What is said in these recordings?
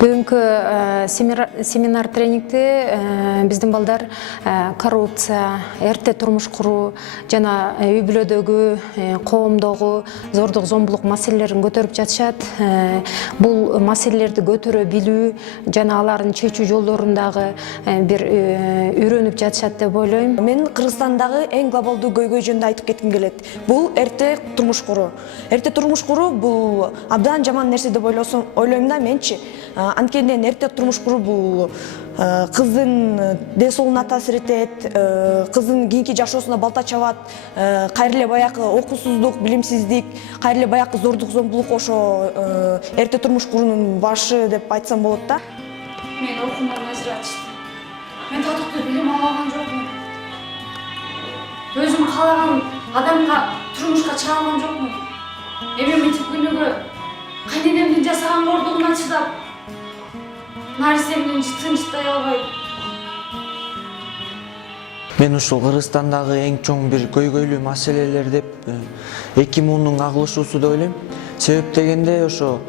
Бүгүнкү семинар тренингде биздин балдар коррупция, эрте турмуш куруу жана үй бүлөдөгү, коомдогу зордук зомбулук маселелерин көтөрүп жатышат. Бул маселелерди көтөрө билүү жана алардын чечүү жолдорун дагы бир үйрөнүп жатышат деп ойлойм. Мен Кыргызстандагы эң глобалдуу көйгөй жөнүндө айтып кетким келет. Бул эрте турмуш куруу. Эрте турмуш куруу бул абдан жаман нерсе деп ойлойм да менчи. Анткени эрте турмуш куруу бул кыздын деңсоолугуна таасир этет, кыздын кийинки жашоосуна балта чабат, кайра эле баягы окуусуздук, билимсиздик, кайра эле баягы зордук зомбулук ошо эрте турмуш куруунун башы деп айтсам болот да. Мен окуумдан азыр ачтым. Мен татыктуу билим ала алган жокмун. Өзүм каалаган адамга турмушка чыга алган жокмун. Эми мынтип күнүгө кайненемдин жасаган кордугуна чыдап, нарисемдин тынчтай албайм. Мен ушул Кыргызстандагы эң чоң бир көйгөйлүү маселелер деп 2010-дун агылышуусу деп ойлойм. Себеп дегенде ошо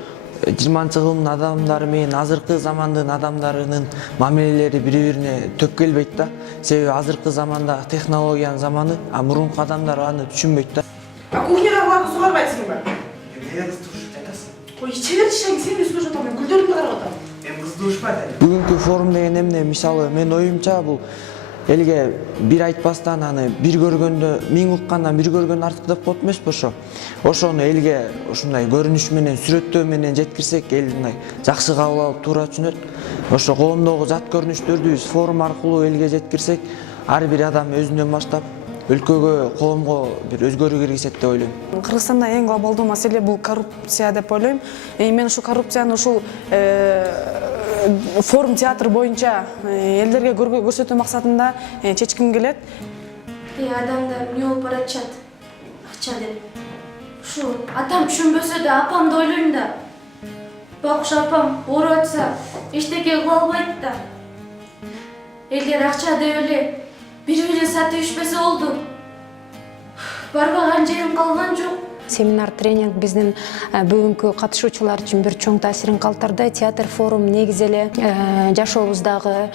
20-кылымдын адамдары менен азыркы замандын адамдарынын мамилелери бири-бирине төп келбейт да. Себеби азыркы заманда технологиянын заманы, а мурунку адамдар аны түшүнбөйт да. Кухняга барып су карбайсыңбы? Эмне кызды ушуп жатасың? Ой, иче бер ишең, сен үстү жатам, мен гүлдөрүмдү карап атам. Мен кызды ушпады. Бүгүнкү форум деген эмне? Мисалы, мен оюмча бул элге бир айтпастан аны бир көргөндө, миң уккандан бир көргөн артык деп коет эмеспи ошо. Ошону элге ушундай көрүнүш менен, сүрөттөө менен жеткирсек, эл мындай жакшы кабыл алып туура түшүнөт. Ошо коомдогу жат көрүнүштөрдү биз форум аркылуу элге жеткирсек, ар бир адам өзүнөн баштап өлкөгө, коомго бир өзгөрүү киргизет деп ойлойм. Кыргызстанда эң глобалдуу маселе бул коррупция деп ойлойм. Мен ушул коррупцияны ушул форум театр боюнча элдерге көрсөтүү максатында чечким келет. Адамдар эмне болуп баратышат? Акча деп. Ушу атам түшүнбөсө да апамды ойлойм да. Бакуш апам ооруп атса, эчтеке кыла албайт да. Эгер акча деп эле бири-бири сатып ишпесе болду. Барбаган жерим калган жок. Семинар тренинг биздин бүгүнкү катышуучулар үчүн бир чоң таасирин калтырды. Театр форум негизи эле жашообуздагы,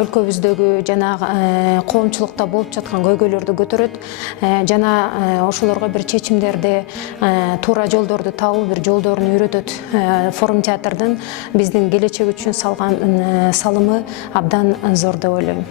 өлкөбүздөгү жана коомчулукта болуп жаткан көйгөйлөрдү көтөрөт жана ошолорго бир чечимдерди, туура жолдорду табуу бир жолдорун үйрөтөт. Форум театрдын биздин келечек үчүн салган салымы абдан зор деп ойлойм.